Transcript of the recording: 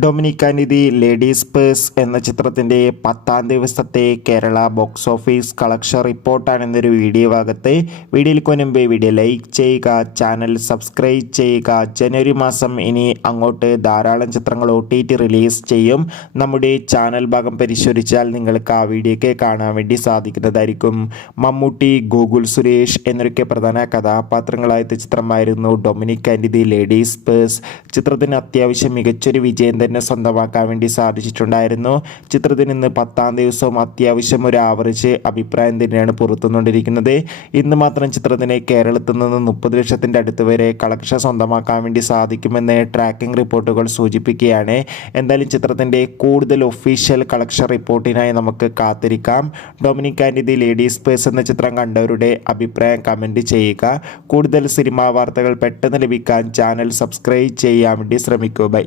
Dominic and ladies purse എന്ന ചിത്രത്തിൻ്റെ 10ാം ദിവസത്തെ കേരള ബോക്സ് ഓഫീസ് കളക്ഷൻ റിപ്പോർട്ടാണ് എന്നൊരു വീഡിയോ ഭാഗത്ത്. വീഡിയോയിൽ മുൻപ് വീഡിയോ ലൈക്ക് ചെയ്യുക, ചാനൽ സബ്സ്ക്രൈബ് ചെയ്യുക. ജനുവരി മാസം ഇനി അങ്ങോട്ട് ധാരാളം ചിത്രങ്ങൾ OTT റിലീസ് ചെയ്യും. നമ്മുടെ ചാനൽ ഭാഗം പരിശോധിച്ചാൽ നിങ്ങൾക്ക് ആ വീഡിയോയ്ക്ക് കാണാൻ വേണ്ടി സാധിക്കുന്നതായിരിക്കും. മമ്മൂട്ടി, ഗോകുൽ സുരേഷ് എന്നൊക്കെ പ്രധാന കഥാപാത്രങ്ങളായ ചിത്രമായിരുന്നു ഡൊമിനിക് ആൻഡ് ലേഡീസ് പേഴ്സ്. ചിത്രത്തിന് അത്യാവശ്യം മികച്ചൊരു വിജയം തന്നെ സ്വന്തമാക്കാൻ വേണ്ടി സാധിച്ചിട്ടുണ്ടായിരുന്നു. ചിത്രത്തിന് ഇന്ന് 10ാം ദിവസവും അത്യാവശ്യം ഒരു ആവറേജ് അഭിപ്രായം തന്നെയാണ് പുറത്തുകൊണ്ടിരിക്കുന്നത്. ഇന്ന് മാത്രം ചിത്രത്തിന് കേരളത്തിൽ നിന്ന് 30 ലക്ഷത്തിൻ്റെ അടുത്ത് വരെ കളക്ഷൻ സ്വന്തമാക്കാൻ വേണ്ടി സാധിക്കുമെന്ന് ട്രാക്കിംഗ് റിപ്പോർട്ടുകൾ സൂചിപ്പിക്കുകയാണ്. എന്തായാലും ചിത്രത്തിൻ്റെ കൂടുതൽ ഒഫീഷ്യൽ കളക്ഷൻ റിപ്പോർട്ടിനായി നമുക്ക് കാത്തിരിക്കാം. ഡൊമിനിക് ആൻഡ് ലേഡീസ് പേഴ്സ് എന്ന ചിത്രം കണ്ടവരുടെ അഭിപ്രായം കമൻറ്റ് ചെയ്യുക. കൂടുതൽ സിനിമാ വാർത്തകൾ പെട്ടെന്ന് ലഭിക്കാൻ ചാനൽ സബ്സ്ക്രൈബ് ചെയ്യാൻ വേണ്ടി ശ്രമിക്കൂ. ബൈ.